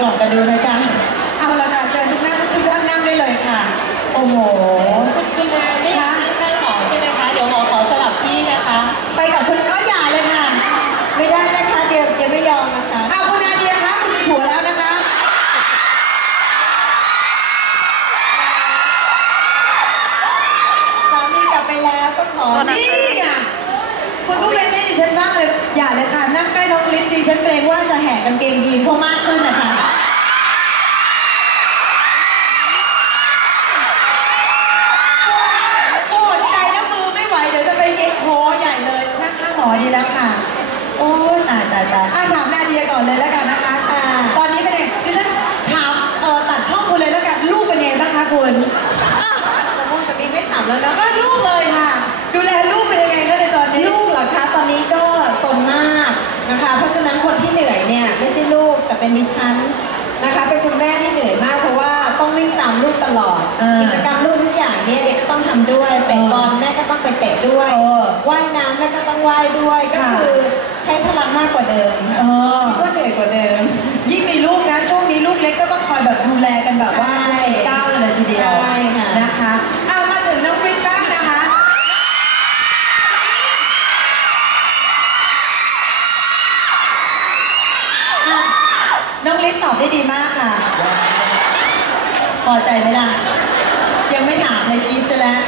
ลืองแบบกล่องกันดูนะจ๊ะ เอาละค่ะเชิญทุกนั่งทุกท่านนั่งได้เลยค่ะ โอ้โห คุณคุณนาไม่อยากนั่งข้างหมอใช่ไหมคะ เดี๋ยวหมอขอสลับที่นะคะ ไปกับคุณก็อย่าเลยค่ะ ไม่ได้นะคะเดี๋ยวเดี๋ยวไม่ยอมนะคะเอาคุณนาเดียคะคุณมีผัวแล้วนะคะ สามีกลับไปแล้วก็ขอนี่อะ คุณก็เว้นให้ดิฉันบ้างเลย อย่าเลยค่ะ นั่งใกล้น้องลิศดิฉันเกรงว่าจะแห่กางเกงยีนเขามากขึ้นนะคะปวดใจแล้วมือไม่ไหว เดี๋ยวจะไปเย็บโหใหญ่เลยนั่งข้างหมอดีแล้วค่ะ โอ้ยตายตายตายอะถามนาเดียก่อนเลยแล้วกันนะคะค่ะตอนนี้เป็นไงดิฉันถามเออตัดช่องคุณเลยแล้วกัน ลูกเป็นไงบ้างคะคุณสมองสามีไม่ต่ำแล้วนะก็ลูกเลยค่ะ ดูแลลูก ลูกเหรอคะตอนนี้ก็สนมากนะคะ เพราะฉะนั้นคนที่เหนื่อยเนี่ยไม่ใช่ลูกแต่เป็นดิฉันนะคะเป็นคุณแม่ที่เหนื่อยมากเพราะว่าต้องวิ่งตามลูกตลอดอ่ากิกิจกรรมลูกทุกอย่างเนี่ยเด็กก็ต้องทำด้วยเตะบอลแม่ก็ต้องไปเตะด้วยเออ ว่ายน้ำแม่ก็ต้องว่ายด้วยก็ค่ะคือใช้พลังมากกว่าเดิมเออ ก็เหนื่อยกว่าเดิม ยิ่งมีลูกนะ ช่วงนี้ลูกเล็กก็ต้องคอยแบบดูแลกันแบบว่าใช่ก้าวเลยทีเดียวใช่ค่ะ นะคะ องลิศตอบได้ดีมากค่ะ พอใจไหมล่ะ ยังไม่ถามเลยกรีดซะแล้ว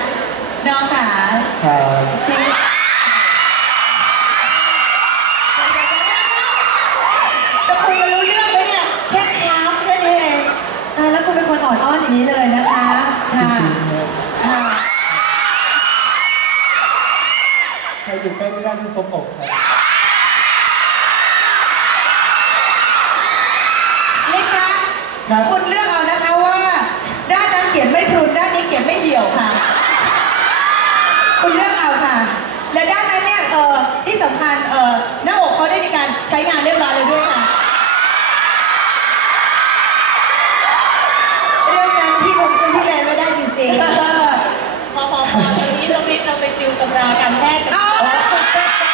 น้องขาครับชีวิตจะคุยกันรู้เรื่องไหมเนี่ยแค่ครับแค่นี้เองอ่าแล้วคุณเป็นคนอ่อนอ้อนอย่างนี้เลยนะคะจค่ะริงๆเนี่ยค่ะใครอยู่ใกล้ไม่ได้ต้องซบอกครับ ลิศคะ ครับคุณเลือกเอานะคะว่า ด้านนั้นเขียนไม่พรุนด้านนี้เขียนไม่เหี่ยวค่ะ คุณเลือกเอาค่ะ และด้านนั้นเนี่ยเออที่สำคัญเออหน้าอกเขาได้มีการใช้งานเรียบร้อยเลยด้วยค่ะเรื่องนั้นพี่คงซื้อพี่แมนไม่ได้จริงๆ พอพอพอตอนนี้เราไปเราไปติวตำราการแพทย์กัน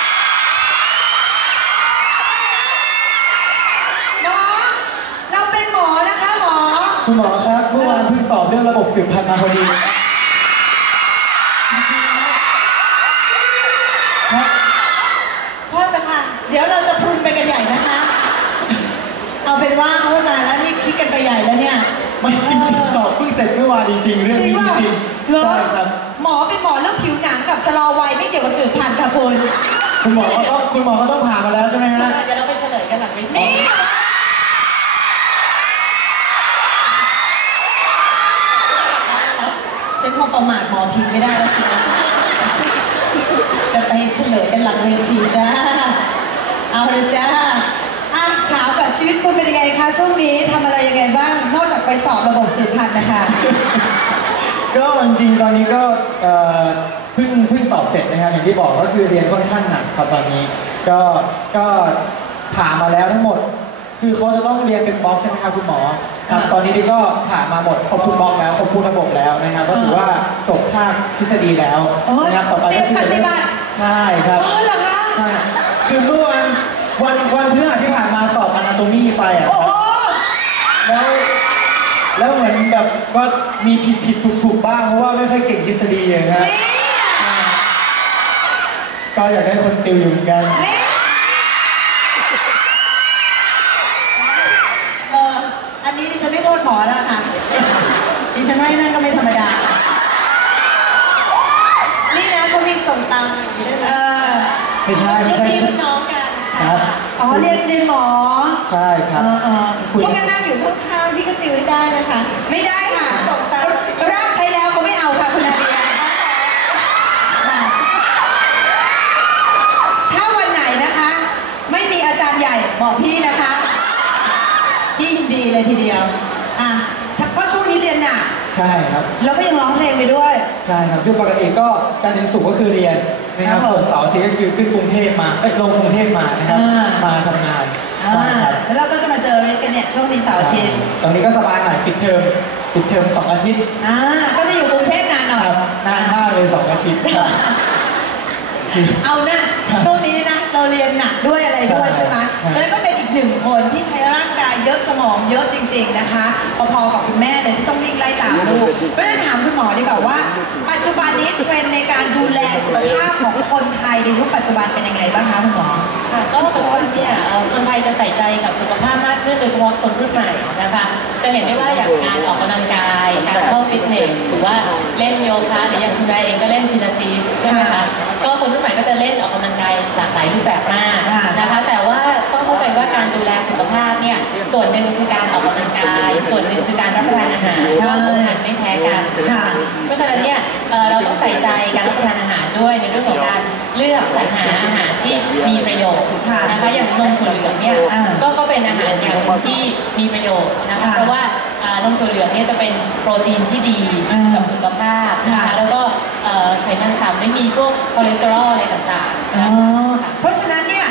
คุณหมอครับเมื่อวานเพิ่งสอบเรื่องระบบสืบพันธุ์มาพอดีครับพ่อจะค่ะ เดี๋ยวเราจะพรุนไปกันใหญ่นะคะ เอาเป็นว่าเขาตายแล้วนี่คิดกันไปใหญ่แล้วเนี่ย ไม่จริงๆสอบเพิ่งเสร็จเมื่อวานจริงๆเรื่องจริงนี้ว่าจริงเหรๆอใช่ครับหมอเป็นหมอเรื่องผิวหนังกับชะลอวัยไม่เกี่ยวกับสืบพันธุ์ค่ะคุณ คุณหมอก็ต้องคุณหมอก็ต้องผ่ามาแล้วใช่ไหมฮะ เดี๋ยวเราไปเฉลยกันหลังเวที ประมาทหมอพิมไม่ได้แล้วสิจะไปเฉลยกันหลังเวทีจ้า เอาเลยจ้าอะถามกับชีวิตคุณเป็นยังไงคะ ช่วงนี้ทำอะไรยังไงบ้าง นอกจากไปสอบระบบสืบพันธุ์นะคะ ก็จริงตอนนี้ก็เอ่อเพิ่งเพิ่งสอบเสร็จนะครับอย่างที่บอกก็คือเรียนค่อนข้างหนักครับตอนนี้ ก็ก็ผ่ามาแล้วทั้งหมด คือเขาจะต้องเรียนเป็นบล็อกใช่ไหมครับคุณหมอ ครับค่ะตอนนี้นี่ก็ผ่ามาหมดครบทุกบล็อกแล้วครบทุกระบบแล้วนะครับก็ถือว่าจบภาคทฤษฎีแล้วโอ้ยนะครับต่อไปก็คือเตรียมปฏิบัติ ใช่ครับอ๋อเหรอคะใช่คือเมื่อวันวันวันพฤหัสที่ผ่านมาสอบอนาโตมีไปอะโอ้คโหรับแล้วแล้วเหมือนแบบว่ามีผิดผิดถูกถูกบ้างเพราะว่าไม่ค่อยเก่งทฤษฎีอย่างเงี้ยนี่ก็อยากได้คนติวอยู่เหมือนกัน นี่ หมอแล้วค่ะ ดิฉันว่าไอ้นั่นก็ไม่ธรรมดา นี่นะเขามีส่งตามอย่างนี้ด้วยเอนะอ ไม่ใช่ไม่รุ่นใช่พี่รุ่นน้องกันครับ อ๋อ เรียนเรียนหมอ ใช่ครับเออเออคุย พวกกันนั่งอยู่ข้างๆพี่ก็ติวให้ได้นะคะ ไม่ได้ค่ะส่งตาม ร่างใช้แล้วเขาไม่เอาค่ะคุณนาเดียค่ะถ้าวันไหนนะคะ ไม่มีอาจารย์ใหญ่บอกพี่นะคะ พี่ยินดีเลยทีเดียว อะก็ช่วงนี้เรียนหนัก ใช่ครับ แล้วก็ยังร้องเพลงไปด้วย ใช่ครับ คือปกติก็จันทร์ถึงศุกร์ก็คือเรียนนะครับ ครับผม ส่วนเสาร์อาทิตย์ก็คือขึ้นกรุงเทพมา เอ้ยลงกรุงเทพมานะครับอ่ามาทำงานอ่าใช่ครับแล้วเราก็จะมาเจอกันเนี่ยช่วงนี้เสาร์อาทิตย์ตอนนี้ก็สบายหน่อยปิดเทอมปิดเทอมสองอาทิตย์อ่าก็จะอยู่กรุงเทพนานหน่อย ครับนานมากเลยสองอาทิตย์ครับ เอานะ ช่วงนี้นะเราเรียนหนักด้วยอะไรด้วยใช่ไหมใช่แล้วก็เป็นอีกหนึ่งคนที่ใช้ร่างกายเยอะสมองเยอะจริง ๆนะคะ พอๆกับคุณแม่เลยที่ต้องวิ่งไล่ตามลูกเพราะฉะนั้นถามคุณหมอดีกว่าว่า ปัจจุบันนี้เทรนด์ในการดูแลสุขภาพของคนไทยในยุคปัจจุบันเป็นยังไงบ้างคะคุณหมอค่ะก็ปัจจุบันเนี่ยเอ่อคนไทยจะใส่ใจกับสุขภาพมากขึ้นโดยเฉพาะคนรุ่นใหม่นะคะ จะเห็นได้ว่าอย่างการออกกำลังกาย การเข้าฟิตเนสหรือว่าเล่นโยคะหรืออย่างคุณนายเองก็เล่นพิลาทิสใช่ไหมคะก็คนรุ่นใหม่ก็จะเล่นออกกำลังกายหลากหลายรูปแบบมากค่ะนะคะ แต่ว่าต้องเข้าใจว่าการดูแลสุขภาพเนี่ยส่วนหนึ่งคือการออกกำลังกาย ส่วนหนึ่งคือการรับประทานอาหารใช่ก็สำคัญไม่แพ้กันนะคะเพราะฉะนั้นเนี่ยเอ่อเราต้องใส่ใจการรับประทานอาหารด้วยในเรื่องของการเลือกสรรหาอาหารที่มีประโยชน์ค่ะนะคะอย่างนมถั่วเหลืองเนี่ยอ่าก็ก็เป็นอาหารอย่างหนึ่งที่มีประโยชน์นะคะค่ะเพราะว่าอ่านมถั่วเหลืองเนี่ยจะเป็นโปรตีนที่ดีอ่ากับสุขภาพนะค่ะคะแล้วก็เอ่อไขมันต่ำไม่มีพวกคอเลสเตอรอลอะไรต่างๆอ๋นะอคะเพราะฉะนั้นเนี่ย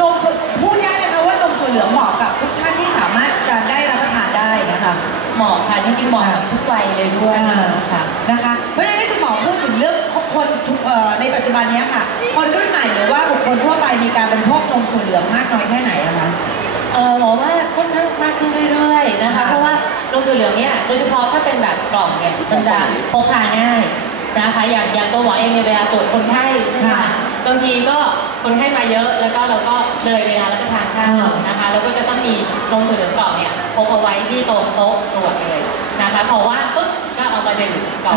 นมถั่วพูดได้นะคะว่านมถั่วเหลืองเหมาะกับทุกท่านที่สามารถจะได้รับประทานได้นะคะ เหมาะค่ะจริงๆเหมาะกับทุกวัยเลยด้วยอ่า ค่ะ นะคะเพราะฉะนั้นคุณหมอพูดถึงเรื่องคนเอ่อในปัจจุบันเนี้ยค่ะ คนรุ่นใหม่หรือว่าบุคคลทั่วไปมีการบริโภคนมถั่วเหลืองมากน้อยแค่ไหนอะคะ เออหมอว่าค่อนข้างมากขึ้นเรื่อยๆนะคะ ค่ะเพราะว่านมถั่วเหลืองเนี่ยโดยเฉพาะถ้าเป็นแบบกล่องเนี่ยมันจะพกพาง่าย นะคะอย่างอย่างตัวหมอเองในยเวลาตรวจคนไข้ใช่ไหมคะบางทีก็คนไข้มาเยอะ แล้วก็เราก็เลยเวลารับประทานข้าวนะคะ แล้วก็จะต้องมีนมถั่วเหลืองกล่องเนี่ยพกเอาไว้ที่โต๊ะโต๊ะตรวจเลยนะคะพอว่าปุ๊บก็เอามาดื่มก่อน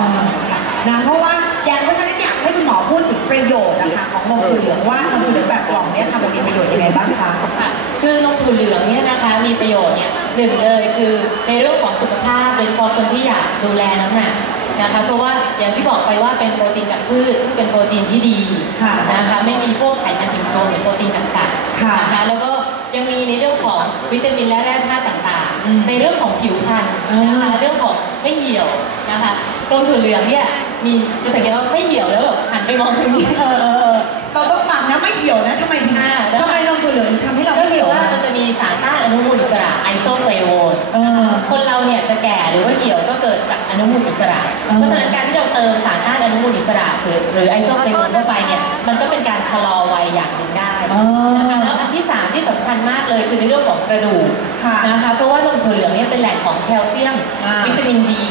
นะเพราะว่าอย่างเพราะฉะนั้นอยากให้คุณหมอพูดถึงประโยชน์นะคะของนมถั่วเหลืองว่านมถั่วเหลืองแบบกล่องเนี่ยค่ะมันมีประโยชน์ยังไงบ้างคะค่ะคือนมถั่วเหลืองเนี่ยนะคะมีประโยชน์เนี่ยหนึ่งเลยคือในเรื่องของสุขภาพโดยเฉพาะคนที่อยากดูแลน้ำหนัก นะคะเพราะว่าอย่างที่บอกไปว่าเป็นโปรตีนจากพืชซึ่งเป็นโปรตีนที่ดีค่ะนะคะไม่มีพวกไขมันอิ่มตัวหรือโปรตีนจากสัตว์ค่ะนะคะแล้วก็ยังมีในเรื่องของวิตามินและแร่ธาตุต่างอืมๆในเรื่องของผิวพรรณนะคะอ่าเรื่องของไม่เหี่ยวนะคะนมถั่วเหลืองเนี่ยมีจะสังเกตว่าไม่เหี่ยวแล้วแบบหันไปมองทางนี้เออเออเออเราต้องฟังนะไม่เหี่ยวนะทำไมถึงอ่าแล้วทำไมนมถั่วเหลืองทำให้เราก็ไม่คื เหี่อยวว่าอะมันจะมีสารต้านอนุมูลอิสระไอโซเฟลโวนเออคนเราเนี่ยจะแก่หรือว่าเหี่ยวก็เกิดจากอนุมูลอิสระอ่าเพราะฉะนั้นการที่เราเติมสารต้านอนุมูลอิสระหรือหรือไอโซเฟลโวนเข้าไปเนี่ยมันก็เป็นการชะลอวัยอย่างหนึ่งได้อ๋อนะคะแล้วอันที่สามที่สำคัญมากเลยคือในเรื่องของกระดูกค่ะนะคะเพราะว่านมถั่วเหลืองเนี่ยเป็นแหล่งของแคลเซียมอ่าวิตามินดี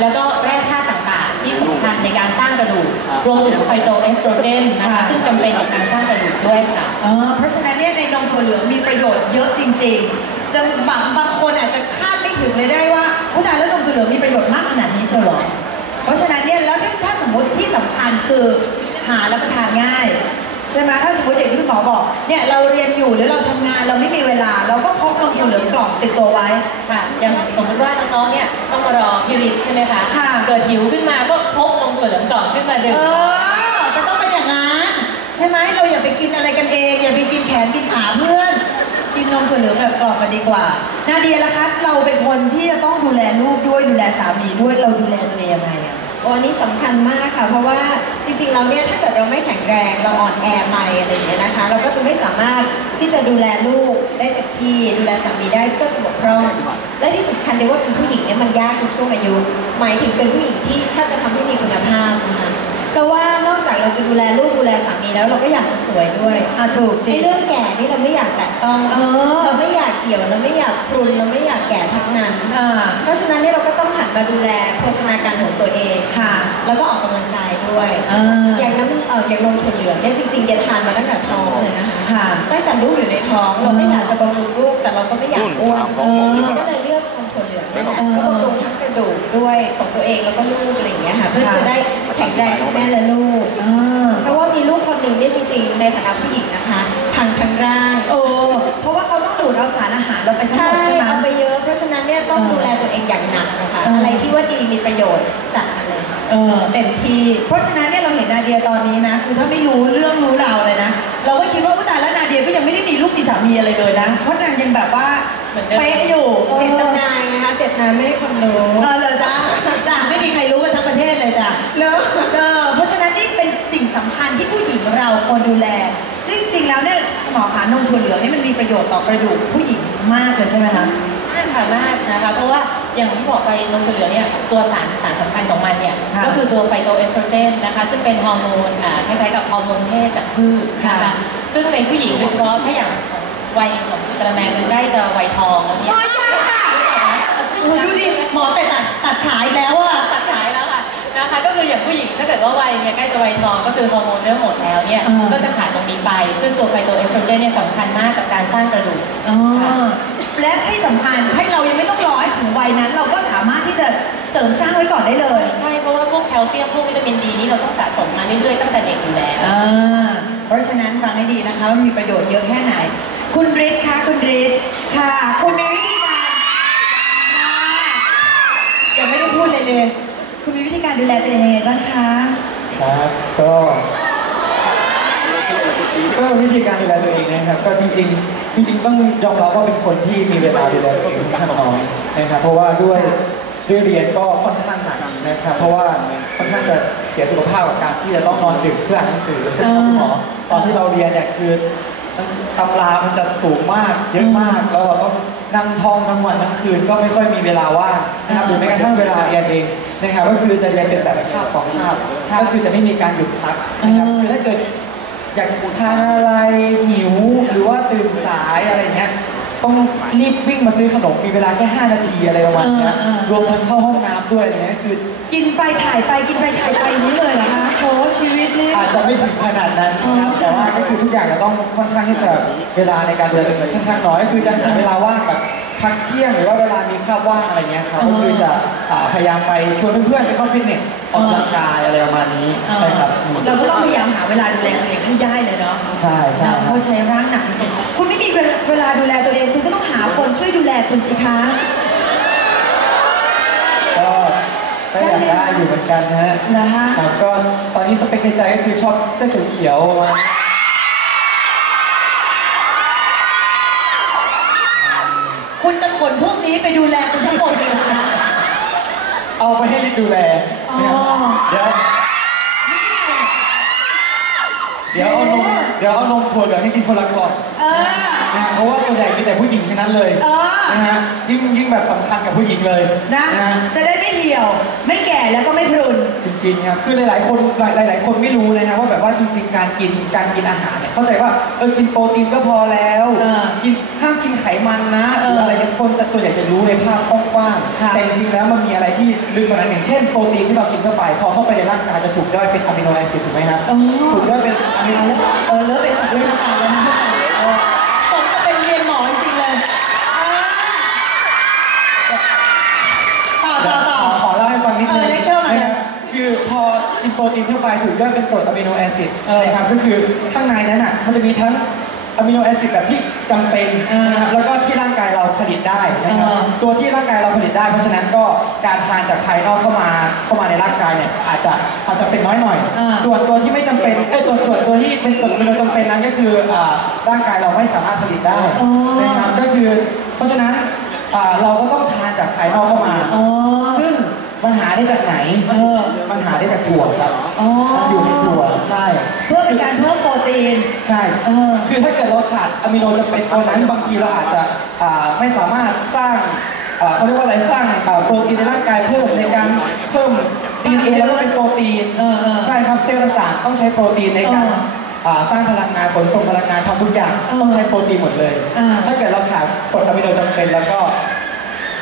แล้วก็แร่ธาตุต่างๆ ที่สำคัญในการสร้างกระดูกรวมถึงไฟโตเอสโตรเจนนะคะซึ่งจำเป็นในการสร้างกระดูกด้วยค่ะเออเพราะฉะนั้นเนี่ยในนมถั่วเหลืองมีประโยชน์เยอะจริง ๆจนบางบางคนอาจจะคาดไม่ถึงเลยได้ว่าผู้ตายแล้วนมถั่วเหลืองมีประโยชน์มากขนาดนี้เชียวเหรอเพราะฉะนั้นเนี่ยแล้วถ้าสมมติที่สำคัญคือหารับประทานง่าย ใช่ไหมถ้าสมมติอย่างที่คุณหมอบอกเนี่ยเราเรียนอยู่หรือเราทำงานเราไม่มีเวลา เราก็พกนมถั่วเหลืองกล่องติดตัวไว้ ค่ะ อย่างสมมติว่าน้องๆเนี่ยต้องมารอพี่ริกใช่ไหมคะค่ะ เกิดหิวขึ้นมาก็พกนมถั่วเหลืองกล่องขึ้นมาดื่มเออจะต้องเป็นอย่างนั้นใช่ไหมเราอย่าไปกินอะไรกันเอง อย่าไปกินแขนกินขาเพื่อน กินนมถั่วเหลืองแบบกล่องกันดีกว่านาเดียล่ะคะเราเป็นคนที่จะต้องดูแลลูกด้วยดูแลสามีด้วยเราดูแลตัวเองยังไงอะ โอ้อันนี้สำคัญมากค่ะ เพราะว่า จริงๆเราเนี่ยถ้าเกิดเราไม่แข็งแรงเราอ่อนแอไปอะไรอย่างเงี้ยนะคะ เราก็จะไม่สามารถที่จะดูแลลูกได้เต็มที่ดูแลสามีได้ก็จะบกพร่องและที่สำคัญเลยว่าเป็นผู้หญิงเนี่ยมันยากทุกช่วงอายุ หมายถึงเป็นผู้หญิงที่ถ้าจะทำให้มีคุณภาพนะคะ เพราะว่านอกจากเราจะดูแลลูกดูแลสามีแล้วเราก็อยากจะสวยด้วยอะถูกสิในเรื่องแก่นี่เราไม่อยากแตะต้องเออ เราไม่อยากเกี่ยวเราไม่อยากพรุนเราไม่อยากแก่ทั้งนั้น อ่า เพราะฉะนั้นเนี่ยเราก็ต้องหันมาดูแลโภชนาการของตัวเอง ค่ะแล้วก็ออกกำลังกายด้วย อ่าอย่างน้ำเอ่ออย่างนมถั่วเหลืองเนี่ยจริงๆเดียทานมาตั้งแต่ท้องเลยนะคะ ค่ะ ตั้งแต่ลูกอยู่ในท้อง เราไม่อยากจะบำรุงลูกแต่เราก็ไม่อยากอ้วนเออก็เลยเลือกนมถั่วเหลืองนี่แหละก็บำรุงทั้งกระดูกด้วยของตัวเองแล้วก็ลูกอะไรอย่างเงี้ยค่ะเพื่อจะได้แข็งแรงทั้งแม่และลูกอ่าเพราะว่ามีลูกคนหนึ่งเนี่ยจริงๆในฐานะผู้หญิงนะคะทางทางร่างเออเพราะว่าเขาต้องดูดเอาสารอาหารเราไปทั้งใช่หมดใช่ไหมเอาไปเยอะเพราะฉะนั้นเนี่ยต้องดูแลตัวเองอย่างหนักนะคะอืมอะไรที่ว่าดีมีประโยชน์จัดมาเลยเออเต็มที่เพราะฉะนั้นเนี่ยเราเห็นนาเดียตอนนี้นะคือถ้าไม่รู้เรื่องรู้ราวเลยนะ เราก็คิดว่าผู้ตายแล้วนาเดียก็ยังไม่ได้มีลูกมีสามีอะไรเลยนะเพราะนางยังแบบว่า เหมือนเดิมเป๊ะอยู่เจตนาไงคะเจตนาไม่ให้คนรู้เออเลยจ้าจ้าไม่มีใครรู้กันทั้งประเทศเลยจ้ะเนอะเออเพราะฉะนั้นนี่เป็นสิ่งสำคัญที่ผู้หญิงเราควรดูแล ซึ่งจริงๆแล้วเนี่ยหมอขานมถั่วเหลืองนี่มันมีประโยชน์ต่อกระดูกผู้หญิงมากเลยใช่ไหมคะมากค่ะมากนะคะ เพราะว่าอย่างที่บอกไปนมถั่วเหลืองเนี่ยตัวสารสารสำคัญของมันเนี่ยค่ะก็คือตัวไฟโตเอสโตรเจนนะคะ ซึ่งเป็นฮอร์โมนอ่าคล้ายๆกับฮอร์โมนเพศจากพืชนะค่ะคะซึ่งในผู้หญิงโดยเฉพาะถ้าอย่าง วัยของกระแมงใกล้จะวัยทองแล้วเนี่ย โอ้ยยังค่ะโอ้ยดูดิ หมอแต่ตัดตัดขายแล้วอะ ตัดขายแล้วค่ะนะคะก็คืออย่างผู้หญิงถ้าเกิดว่าวัยเนี่ยใกล้จะวัยทองก็คือฮอร์โมนเริ่มหมดแล้วเนี่ยอ่า ก็จะขาดตรงนี้ไป ซึ่งตัวไฟโตเอสโตรเจนเนี่ยสำคัญมากกับการสร้างกระดูก อ๋อและที่สำคัญให้เรายังไม่ต้องรอให้ถึงวัยนั้น เราก็สามารถที่จะเสริมสร้างไว้ก่อนได้เลย ใช่ เพราะว่าพวกแคลเซียมพวกวิตามินดีนี่เราต้องสะสมมาเรื่อยๆตั้งแต่เด็กอยู่แล้ว อ่าเพราะฉะนั้นฟังให้ดีนะคะว่ามีประโยชน์เยอะแค่ไหน คุณฤทธิ์คะคุณฤทธิ์ค่ะ คุณมีวิธีการค่ะยังไม่ได้พูดเลยเลย คุณมีวิธีการดูแลตัวเองยังไงบ้างคะครับก็ก็วิธีการดูแลตัวเองนะครับ ก็จริงๆจริง ๆ ต้องยอมรับว่าเป็นคนที่มีเวลาดูแลตัวเองค่อนข้างน้อยนะครับเพราะว่าด้วยด้วยเรียนก็ค่อนข้างหนักนะครับ เพราะว่าค่อนข้างจะเสียสุขภาพกับการที่จะต้องนอนดึกเพื่ออ่านหนังสือใช่ไหมครับคุณหมอตอนที่เราเรียนเนี่ยคือ ตำรามันจะสูงมาก เยอะมาก แล้วเราต้องนั่งท่องทั้งวันทั้งคืนก็ไม่ค่อยมีเวลาว่างนะครับหรือแม้กระทั่งเวลาเรียนเองนะครับก็คือจะเรียนเป็นแบบคาบต่อคาบก็คือจะไม่มีการหยุดพักนะครับคือถ้าเกิดอยากทานอะไรหิว หรือว่าตื่นสายอะไรเงี้ย ต้องรีบวิ่งมาซื้อขนมมีเวลาแค่5นาทีอะไรประมาณเนี้ยอ่าอ่ารวมทั้งเข้าห้องน้ำด้วยอะไรเงี้ยคือกินไปถ่ายไปกินไปถ่ายไปอย่างนี้เลยเหรอคะโถชีวิตนี่ อาจจะไม่ถึงขนาดนั้นนะครับแต่ว่าก็คือทุกอย่างจะต้องค่อนข้างที่จะเวลาในการดูแลตัวเองค่อนข้างน้อยก็คือจะหาเวลาว่างแบบ พักเที่ยงหรือว่าเวลามีคาบว่างอะไรเงี้ยครับก็คือจะอ่าพยายามไปชวนเพื่อนๆไปเข้าฟิตเนสออกกำลังกายอะไรประมาณนี้ใช่ครับเราก็ต้องพยายามหาเวลาดูแลตัวเองให้ได้เลยเนาะใช่ใช่เนาะคเพรับราะใช้ร่างหนักจริงๆคุณไม่มีเวลาเวลาดูแลตัวเอง คุณก็ต้องหาคนช่วยดูแลคุณสิคะ ก็ก็อยากได้อยู่เหมือนกันนะฮะนะคะ ครับก็ตอนนี้สเปคในใจก็คือชอบเสื้อเขียวๆประมาณนี้ ดูแลคุณทั้งหมดเลยเหรอคะเอาไปให้ลิศดูแลอ๋อ นะครับเดี๋ยว เดี๋ยวเอานม เดี๋ยวเอานมถั่วเหลืองให้กินคนละกล่องเออ นะฮะเพราะว่าส่วนใหญ่มีแต่ผู้หญิงทั้งนั้นเลยเออ นะฮะยิ่งยิ่งแบบสำคัญกับผู้หญิงเลยนะฮะจะได้ไม่เหี่ยว ไม่แก่แล้วก็ไม่พรุน จริงๆครับคือหลายๆคนหลายหลายๆคนไม่รู้เลยนะว่าแบบว่าจริงๆการกินการกินอาหารเนี่ยเข้าใจว่าเออกินโปรตีนก็พอแล้วเออกินห้ามกินไขมันนะหเอรือออะไรเงี้ยคนจะตัวใหญ่จะรู้ในภาพกว้างค่ะ ๆแต่จริงๆแล้วมันมีอะไรที่ลึกกว่านั้นอย่างเช่นโปรตีนที่เรากินเข้าไปพอเข้าไปในร่างกายจะถูกย่อยเป็นอะมิโนแอซิดถูกไหมครับอ๋อถูกย่อยเป็นอะมิโนเอาแล้วเออเลิกไปสักวิชาการแล้วนะเออสมกับเป็นเรียนหมอจริงๆเลยเออต่อต่อต่อ ขอเล่าให้ฟังนิดนึงเออ lecture มาเลยนะครับคือพอกินโปรตีนเข้าไปถูกย่อยเป็นกรดอะมิโนแอซิดเออนะครับก็คือข้างในนั้นอะมันจะมีทั้ง อะมิโนแอซิดแบบที่จำเป็นเออนะครับแล้วก็ที่ร่างกายเราผลิตได้นะครับเออตัวที่ร่างกายเราผลิตได้ เพราะฉะนั้นก็การทานจากภายนอกเข้ามาเข้ามาในร่างกายเนี่ยอาจจะอาจจะเป็นน้อยหน่อยเออส่วนตัวที่ไม่จำเป็นเอ้ยตัวส่วนตัวที่เป็นกรดอะมิโนจำเป็นนั้นก็คืออ่าร่างกายเราไม่สามารถผลิตได้อ๋อนะครับก็คือ เพราะฉะนั้นอ่าเราก็ต้องทานจากภายนอกเข้ามา อ๋อ ซึ่ง มันหาได้จากไหนเออมันหาได้จากถั่วครับอ๋อ มันอยู่ในถั่วใช่ เพื่อเป็นการเพิ่มโปรตีน ใช่ เออ คือถ้าเกิดเราขาดอะมิโนจำเป็นตัวนั้นบางทีเราอาจจะอ่าไม่สามารถสร้างอ่าเขาเรียกว่าอะไรสร้างอ่าโปรตีนในร่างกายเพิ่มในการเพิ่ม DNA แล้วก็เป็นโปรตีนเออเออใช่ครับเซลล์ต่างๆต้องใช้โปรตีนในการเอออ่าสร้างพลังงานขนส่งพลังงานทำทุกอย่างเออต้องใช้โปรตีนหมดเลย เออ ถ้าเกิดเราขาดกรดอะมิโนจำเป็นแล้วก็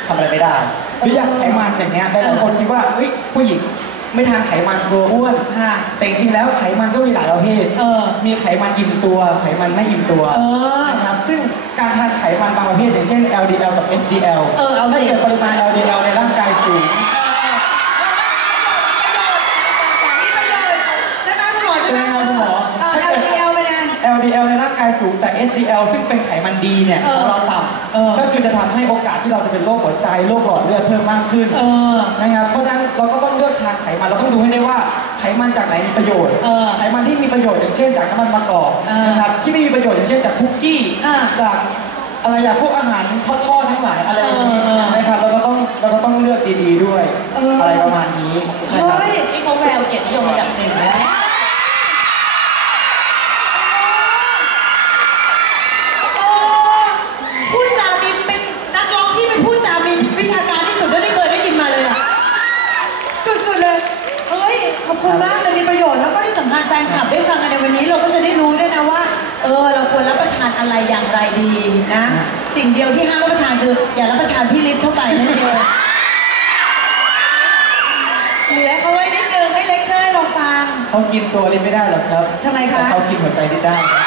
ทำอะไรไม่ได้ หรืออย่างไขมันอย่างเงี้ยหลายๆคนคิดว่าเฮ้ยผู้หญิงไม่ทานไขมันกลัวอ้วน ค่ะ แต่จริงๆแล้วไขมันก็มีหลายประเภท เออ มีไขมันอิ่มตัว ไขมันไม่อิ่มตัวเออ นะครับ ซึ่งการทานไขมันบางประเภทอย่างเช่น LDL กับ SDL เออเอาสิ ถ้าเกิดปริมาณ LDL ในร่างกายสูง มีประโยชน์ใช่ไหมคุณหมอใช่ไหม ใช่ครับคุณหมอ เออ LDL เป็นไง LDL ในร่าง กายสูงแต่ SDL ซึ่งเป็นไขมันดีเนี่ยเออของเราต่เออำก็คือจะทำให้โอกาสที่เราจะเป็นโรคหัวใจโรคหลอดเลือดเพิ่มมากขึ้นเออนะครับเพราะฉะนั้นเราก็ต้องเลือกทานไขมันเราต้องดูให้ได้ว่าไขมันจากไหนมีประโยชน์เออไขมันที่มีประโยชน์อย่างเช่นจากน้ำมันมะกอกเออนะครับที่ไม่มีประโยชน์อย่างเช่นจากคุกกี้อ่าจากอะไรอย่างพวกอาหารทอดๆทั้งหลายอะไรอย่างนี้เออเออนะครับเราก็ต้องเราก็ต้องเลือกดีๆด้วยเออออะไรประมาณนี้นะครับเฮ้ยนี่เขาแววเกียรตินิยมระดับหนึ่งนะเนี่ย โอ้พูดจามีเป็นนักร้องที่เป็นพูดจามีวิชาการที่สุดแล้วใน ขอบคุณมากเลยมีประโยช น์แล้วก็ที่สำคัญแฟนคลับได้ฟังกันในวันนี้เราก็จะได้รู้ด้วยนะว่า เออเราควรรับประทานอะไรอย่างไรดีนะ สิ่งเดียวที่ห้ามรับประทานคืออย่ารับประทานพี่ลิฟเข้าไปนั่นเองเหลือเขาไว้นิดนึงให้เลคเชอร์ให้เราฟังเขากินตัวนี้ไม่ได้หรอกครับทำไมคะ แต่เขากินหัวใจนี้ได้ครับ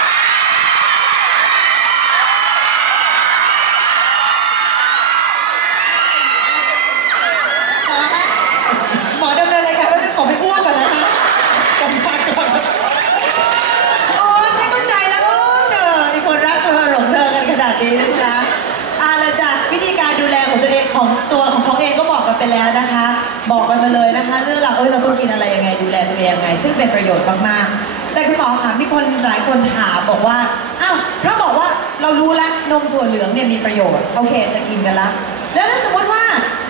หมอดำเนินรายการก็จะขอไปอ้วกก่อนนะคะโอ้ฉันเข้าใจแล้วโอ้เธอมีคนรักเธอหลงเธอกันขนาดนี้นะจ๊ะอาละจ้ะวิธีการดูแลของตัวเองของตัวของเขาเองก็บอกกันไปแล้วนะคะ บอกกันมาเลยนะคะ เรื่ องเราวเอ้ยเราต้องกินอะไรยังไงดูแลตัวเองยังไง ซึ่งเป็นประโยชน์มากๆ แต่คุณหมอคะมีคนหลายคนถามบอกว่าอ้าวเพราะบอกว่าเรารู้แล้วนมถั่วเหลืองเนี่ยมีประโยชน์โอเคจะกินกันละแล้วถ้าสมมติว่า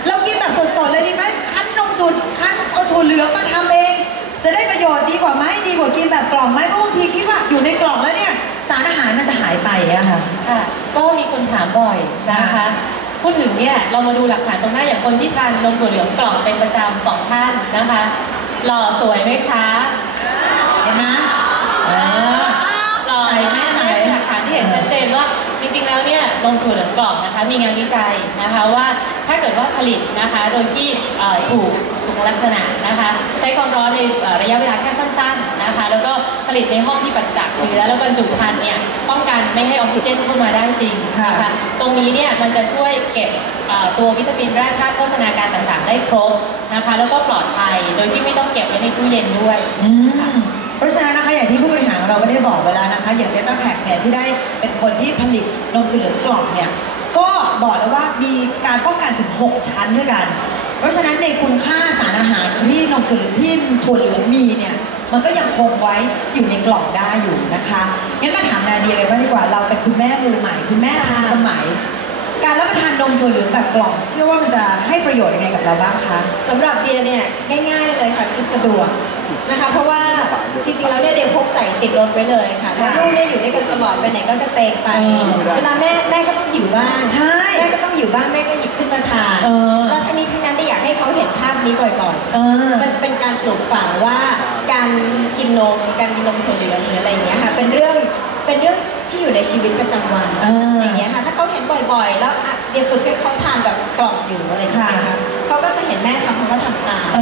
เรากินแบบสดๆเลยดีไหมคั้นนมถั่วคั้นเอาถั่วเหลืองมาทำเอง จะได้ประโยชน์ดีกว่าไหมดีกว่ากินแบบกล่องไหมเพราะบางทีคิดว่าอยู่ในกล่องแล้วเนี่ยสารอาหารมันจะหายไปอะค่ะก็มีคนถามบ่อยนะคะ พูดถึงเนี่ยเรามาดูหลักฐานตรงหน้าอย่างคนที่ทานนมถั่วเหลืองกล่องเป็นประจำสองท่านนะคะ หล่อสวยไหมคะเห็นไหมเออหล่อใสไหมใสหลักฐานที่เห็นชัดเจนว่าจริงๆแล้วเนี่ยนมถั่วเหลืองกล่องนะคะ มีงานวิจัยนะคะว่าถ้าเกิดว่าผลิตนะคะโดยที่เอ่อถูก ถูกลักษณะนะคะ ใช้ความร้อนในเอ่อระยะเวลาแค่สั้นๆนะคะ แล้วก็ผลิตในห้องที่ปราศจากเชื้อแล้วบรรจุภัณฑ์เนี่ยป้องกันไม่ให้ออกซิเจนเข้ามาได้จริงนะคะค่ะตรงนี้เนี่ยมันจะช่วยเก็บเอ่อตัววิตามินแร่ธาตุโภชนาการต่างๆ ได้ครบนะคะ แล้วก็ปลอดภัยโดยที่ไม่ต้องเก็บไว้ในตู้เย็นด้วยอืมเพราะฉะนั้นนะคะอย่างที่ผู้บริหารของเราก็ได้บอกเวแลานะคะ อย่างเดต้าแพ็กเนี่ยที่ได้เป็นคนที่ผลิตนมถั่วเหลืองกล่องเนี่ยก็บอกแล้วว่ามีการป้องกันถึง 6 ชั้นด้วยกัน เพราะฉะนั้นในคุณค่าสารอาหารที่นมถั่วเหลืองที่ถั่วเหลืองมีเนี่ยมันก็ยังคงไว้อยู่ในกล่องได้อยู่นะคะงั้นมาถามนาเดียกันบ้างดีกว่าเราเป็นคุณแม่มือใหม่คุณแม่ทันสมัย การรับประทานนมถั่วเหลืองแบบกล่อง เชื่อว่ามันจะให้ประโยชน์ยังไงกับเราบ้างคะสำหรับเดียเนี่ยง่าย ๆเลยค่ะคือสะดวก นะคะ เพราะว่าจริงๆแล้วเนี่ยเดียพกใส่ติดรถไว้เลยค่ะแล้วลูกเนี่ยอยู่ด้วยกันตลอดไปไหนก็กระเตงไปเออเวลาแม่แม่ก็ต้องอยู่บ้านใช่แม่ก็ต้องอยู่บ้านแม่ก็หยิบขึ้นมาทานเออแล้วทั้งนี้ทั้งนั้นเนี่ยอยากให้เขาเห็นภาพนี้บ่อยเออๆมันจะเป็นการปลูกฝังว่าการกินนมการกินนมถั่วเหลืองหรืออะไรอย่างเงี้ยค่ะเป็นเรื่องเป็นเรื่องที่อยู่ในชีวิตประจำวันเอออย่างเงี้ยค่ะถ้าเขาเห็น บ่อยๆ แล้วอะเดี๋ยวฝึกให้เขาทานแบบกล่องอยู่อะไรอย่างเงี้ยค่ะค่ะเขาก็จะเห็นแม่ทำเขาก็ทำตามเอ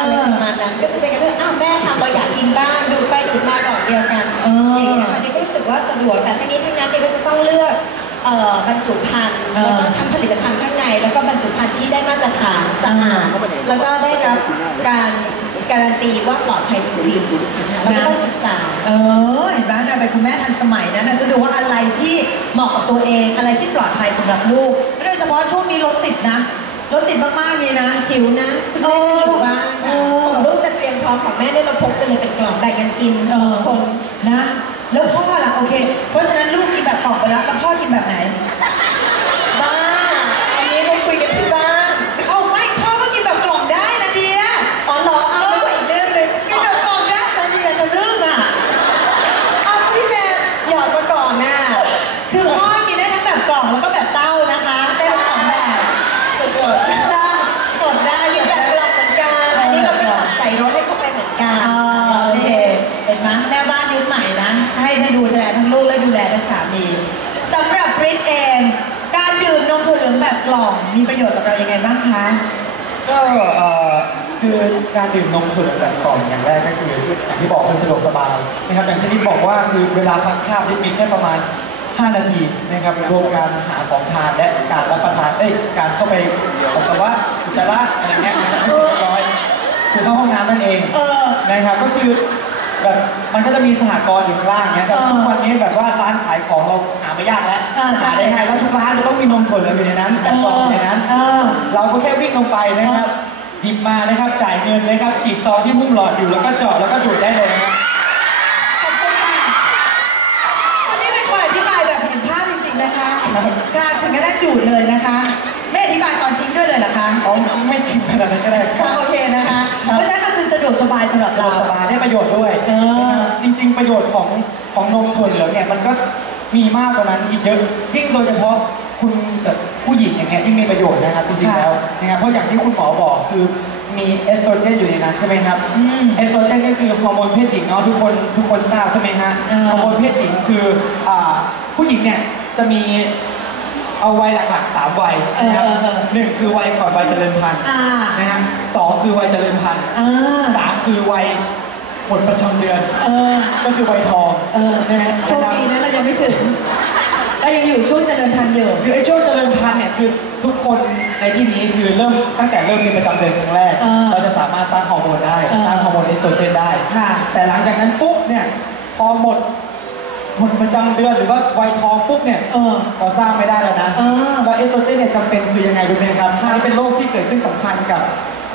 อะไรอประมาณนั้นก็จะเป็นเรื่องอ้าวแม่ทำเราอยากกินบ้างดูดไปดูดมากล่องเดียวกันเอออ ย่างเงี้ยค่ะเด็กก็รู้สึกว่าสะดวกแต่ทั้งนี้ทั้งนั้นเด็กก็จะต้องเลือกเอ่อบรรจุภัณฑ์เออ แล้วก็ทั้งผลิตภัณฑ์ข้างใน แล้วก็บรรจุภัณฑ์ที่ได้มาตรฐานสะอาดอ่าแล้วก็ได้รับการ การันตีว่าปลอดภัยจริงๆแล้วก็ต้องศึกษา เออ เห็นไหมเราเป็นคุณแม่ทันสมัยนะนะก็ดูว่าอะไรที่เหมาะกับตัวเอง อะไรที่ปลอดภัยสำหรับลูกโดยเฉพาะช่วงนี้รถติดนะ รถติดมากๆนี่นะหิวนะคุณแม่ก็หิวบ้างเอค่ะอของลูกจะเตรียมพร้อมของแม่ได้เราพกไปเลยเป็นกล่องแบ่งกันกินสองคนนะ แล้วพ่อล่ะโอเค เพราะฉะนั้นลูกกินแบบกล่องไปแล้วแล้วพ่อกินแบบไหน กล่องมีประโยชน์กับเรายังไงบ้างคะ ก็เอ่อคือการดื่มนมถั่วเหลืองแบบกล่องอย่างแรกก็คืออย่างที่บอกคือสะดวกสบายนะครับอย่างที่นิดบอกว่าคือเวลาพักคาบนิดมีแค่ประมาณ 5 นาทีนะครับรวมการหาของทานและการรับประทานเอ้ยการเข้าไปปัสสาวะอุจจาระอะไรเงี้ยนะครับให้เรียบร้อยคือเข้าห้องน้ำนั่นเองเออนะครับก็คือ แบบมันก็จะมีสหกรณ์อยู่ข้างล่างเนี้ยแต่เออทุกวันนี้แบบว่าร้านขายของเราหาไม่ยากแล้วเออใช่ หาได้ง่ายแล้วทุกร้านจะต้องมีนมถั่วเหลืองอยู่ในนั้นแบบกล่องอยู่ในนั้น เออ เราก็แค่วิ่งลงไปนะครับหยิบมานะครับจ่ายเงินนะครับฉีดซองที่พุ่มหลอดอยู่แล้วก็เจาะแล้วก็ดูดได้เลยนะครับ ขอบคุณค่ะวันนี้เป็นคนอธิบายแบบเห็นภาพจริงๆนะคะ การถึงกระนั้นดูดเลยนะคะไม่อธิบายตอนทิ้งด้วยเลยเหรอคะอ๋อไม่ถึงขนาดนั้นก็ได้ครัค่ะบโอเคนะคะครับเพราะฉะนั้นก็คือสะดวกสบายสำหรับเราเรา สบายได้ประโยชน์ด้วยเออนะครับจริง ๆ ประโยชน์ของของนมถั่วเหลืองเนี่ยมันก็มีมากกว่านั้นอีกเยอะยิ่งโดยเฉพาะคุณแบบผู้หญิงอย่างเงี้ยยิ่งมีประโยชน์นะครับจริงๆแล้วนะครับเพราะอย่างที่คุณหมอบอกคือมีเอสโตรเจนอยู่ในนั้นใช่ไหมครับ อืม เอสโตรเจนก็คือฮอร์โมนเพศหญิงเนาะทุกคนทุกคนทราบใช่ไหมฮะเออฮอร์โมนเพศหญิงคืออ่าผู้หญิงเนี่ย จะมีเอาวัยหลักๆสามวัยนะครับเออเออเออหนึ่งคือวัยก่อนวัยเจริญพันธุ์อ่า นะฮะสองคือวัยเจริญพันธุ์อ่าสามคือวัยหมดประจำเดือน เออ ก็คือวัยทองเออนะฮะโชคดีนะเรายังไม่ถึง เรายังอยู่ช่วงเจริญพันธุ์อยู่ คือไอ้ช่วงเจริญพันธุ์เนี่ยคือทุกคนในที่นี้คือเริ่มตั้งแต่เริ่มมีประจำเดือนครั้งแรกเออเราจะสามารถสร้างฮอร์โมนได้เออสร้างฮอร์โมนเอสโตรเจนได้ ค่ะ แต่หลังจากนั้นปุ๊บเนี่ยพอหมด หมดประจำเดือนหรือว่าวัยทองปุ๊บเนี่ยเออเราสร้างไม่ได้แล้วนะเออ แล้วเอสโตรเจนเนี่ยจำเป็นคือยังไงรู้ไหมครับค่ะอันนี้เป็นโรคที่เกิดขึ้นสัมพันธ์กับ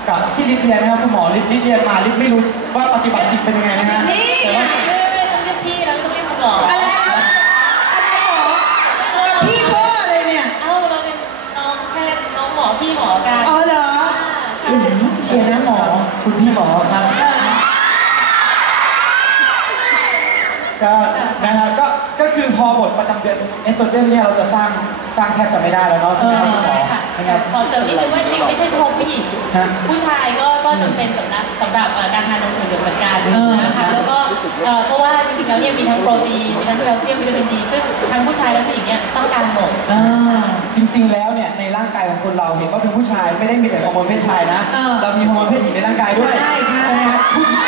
กับที่ลิเรียนนะครับคุณหมอลิลิเรียนมาลิไม่รู้ว่าปฏิบัติจริงเป็นยังไงนะฮะนี่แต่ไงว่า ไม่ไม่ต้องเรียกพี่แล้วไม่ต้องเรียกคุณหมออะไรนะอะไรหมอพี่เพื่ออะไรเนี่ย เอ้าเราเป็นน้องแพทย์น้องหมอพี่หมอกันอ๋อเหรอ ใช่ เชียร์นะหมอ คุณพี่หมอครับ ก็นะครับ ก็ก็คือพอหมดประจำเดือนเอสโตรเจนเนี่ยเราจะสร้างสร้างแทบจะไม่ได้แล้วเนาะใช่ไหมครับคุณหมอใช่ค่ะนะครับ ขอเสริมนิดนึงว่าจริงไม่ใช่เฉพาะผู้หญิงฮะผู้ชายก็ก็จำเป็นสำหรับสำหรับเอ่อการทานนมถั่วเหลืองเหมือนกันเออ นะคะแล้วก็เอ่อเพราะว่าจริงๆแล้วเนี่ยมีทั้งโปรตีนมีทั้งแคลเซียมวิตามินดีซึ่งทั้งผู้ชายและผู้หญิงเนี่ยต้องการหมด อ่าจริงๆแล้วเนี่ยในร่างกายของคนเราเห็นว่าเป็นผู้ชายไม่ได้มีแต่ฮอร์โมนเพศชายนะ เออเรามีฮอร์โมนเพศหญิงในร่างกายด้วยใช่ใช่ ไหมครับผู้หญิง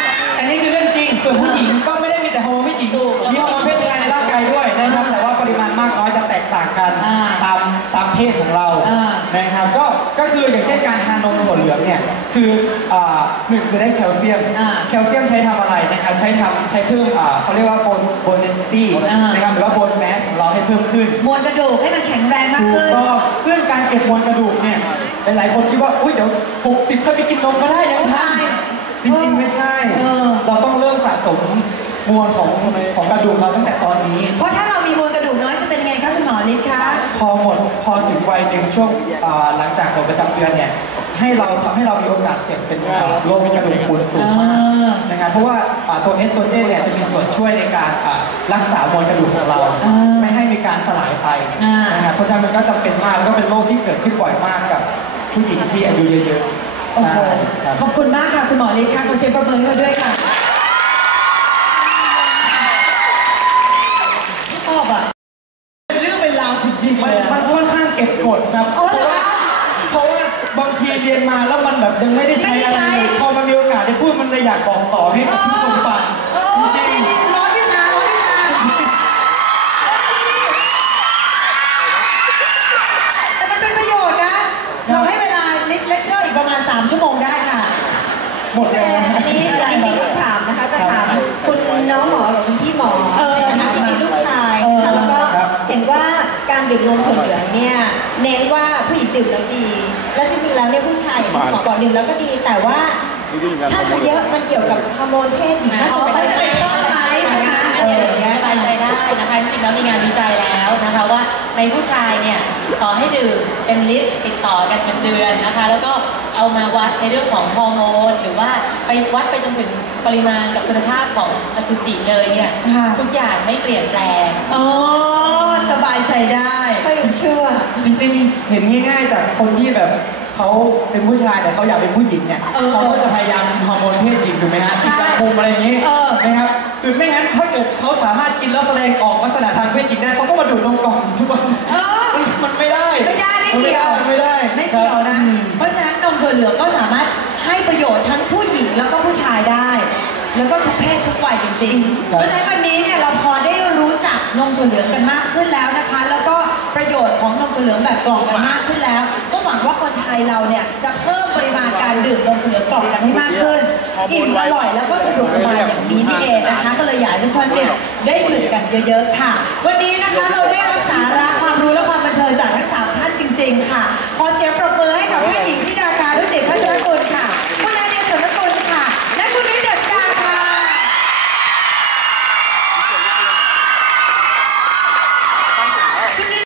กต่างกันอ่าตามตามเพศของเราอ่านะครับก็ก็คืออย่างเช่นการทานนมถั่วเหลืองเนี่ยคืออ่าหนึ่งคือได้แคลเซียมอ่าแคลเซียมใช้ทำอะไรนะครับใช้ทำใช้เพิ่มอ่าเขาเรียกว่าโบนโบนเดนซิตี้อ่านนะครับหรือว่าโบนแมสของเราให้เพิ่มขึ้นมวลกระดูกให้มันแข็งแรงมากถูกขึ้นต้องซึ่งการเก็บมวลกระดูกเนี่ยหลายๆคนคิดว่าอุ้ยเดี๋ยว 60ค่อยไปกินนมก็ได้ยังทันจริงๆ ไม่ใช่เออเราต้องเริ่มสะสมมวลของของกระดูกเราตั้งแต่ตอนนี้ เพราะถ้าเรามีมวลกระดูกน้อย หมอฤทธิ์คะพอหมดพอถึงวัยหนึ่งช่วงอ่าหลังจากหมดประจำเดือนเนี่ยให้เราทำให้เรามีโอกาสเสี่ยงเป็นอ่าโรคกระดูกพรุนสูงมากอ่านะครับเพราะว่าอ่าตัวเอสโตรเจนเนี่ยจะมีส่วนช่วยในการอ่ารักษามวลกระดูกของเราอ่าไม่ให้มีการสลายไปอ่าน นะครับเพราะฉะนั้นมันก็จำเป็นมากแล้วก็เป็นโรคที่เกิดขึ้นบ่อยมากกับผู้หญิงที่อายุเยอะๆโอ้โหใช่ครับ ขอบคุณมากค่ะ คุณหมอฤทธิ์ค่ะขอเสียงประเมินเขาด้วยค่ะชอบอะเป็นเรื่องเป็นราวจริงๆ มัน เลยอะ มันค่อนข้างเก็บกดครับ อ๋อเหรอคะ เพราะว่าบางทีเรี ยนมาแล้วมันแบบยังไม่ได้ใช้อะไรไม่ได้เลยใช้พอมันมีโอกาสได้พูดมันเลยอยากบอกต่อให้กับทุกคนฟังโอ้จริงนี่ร้อนวิชาร้อนวิชาแต่มันเป็นประโยชน์นะ เราให้เวลาลิเลคเชอร์อีกประมาณ 3 ชั่วโมงได้ค่ะๆหมดเลยอันนี้อันนี้มีคำถามนะคะ จะถามคุณน้องหมอหรือคุณพี่หมอเออในฐานะที่มีลูกชายเออค่ะแล้วก็ครับเห็นว่าการดื่มนมถั่วเหลืองเนี่ยเน้นว่าผู้หญิงดื่มแล้วดี แล้วจริงๆแล้วเนี่ยผู้ชายหมอบอกดื่มแล้วก็ดีแต่ว่าถ้ามันเยอะมันเกี่ยวกับฮอร์โมนเพศหญิงอ่าน่าจะเขาจะไปเพิ่มไหมใช่ไหมอันนี้สบายใจได้นะคะจริงๆแล้วมีงานวิจัยแล้วนะคะว่าในผู้ชายเนี่ยต่อให้ดื่มเป็นลิตรติดต่อกันเป็นเดือนนะคะ แล้วก็ เอามาวัดในเรื่องของฮอร์โมนหรือว่าไปวัดไปจนถึงปริมาณกับคุณภาพของอสุจิเลยเนี่ยค่ะ ทุกอย่างไม่เปลี่ยนแปลง อ๋อ สบายใจได้ก็ยังเชื่อ จริงๆ เห็นง่ายๆ จากคนที่แบบเขาเป็นผู้ชายแต่เขาอยากเป็นผู้หญิงเนี่ยเออเขาก็จะพยายามกินฮอร์โมนเพศหญิงถูกไหมฮะใช่ฉีดยาคุมอะไรอย่างนี้เออ นะครับคือไม่งั้นถ้าเกิดเขาสามารถกินแล้วแสดงออกลักษณะทางเพศหญิงได้เขาก็มาดูดนมกล่องทุกวันเออ มันมันไม่ได้ไม่ได้ไม่เกี่ยว แล้วก็ผู้ชายได้ แล้วก็ทุกเพศทุกวัยจริงๆ เพราะฉะนั้นวันนี้เนี่ยเราพอได้รู้จักนมถั่วเหลืองกันมากขึ้นแล้วนะคะ แล้วก็ประโยชน์ของนมถั่วเหลืองแบบกล่องกันมากขึ้นแล้ว ก็หวังว่าคนไทยเราเนี่ยจะเพิ่มปริมาณการดื่มนมถั่วเหลืองกล่องกันให้มากขึ้น อิ่มอร่อยแล้วก็สะดวกสบายอย่างนี้นี่เองนะคะ ก็เลยอยากให้ทุกคนเนี่ยได้ดื่มกันเยอะๆค่ะ วันนี้นะคะเราได้รับสาระความรู้และความบันเทิงจากทั้งสามท่านจริง ๆ ค่ะ ขอเสียงปรบมือให้กับแพทย์หญิงที่ดา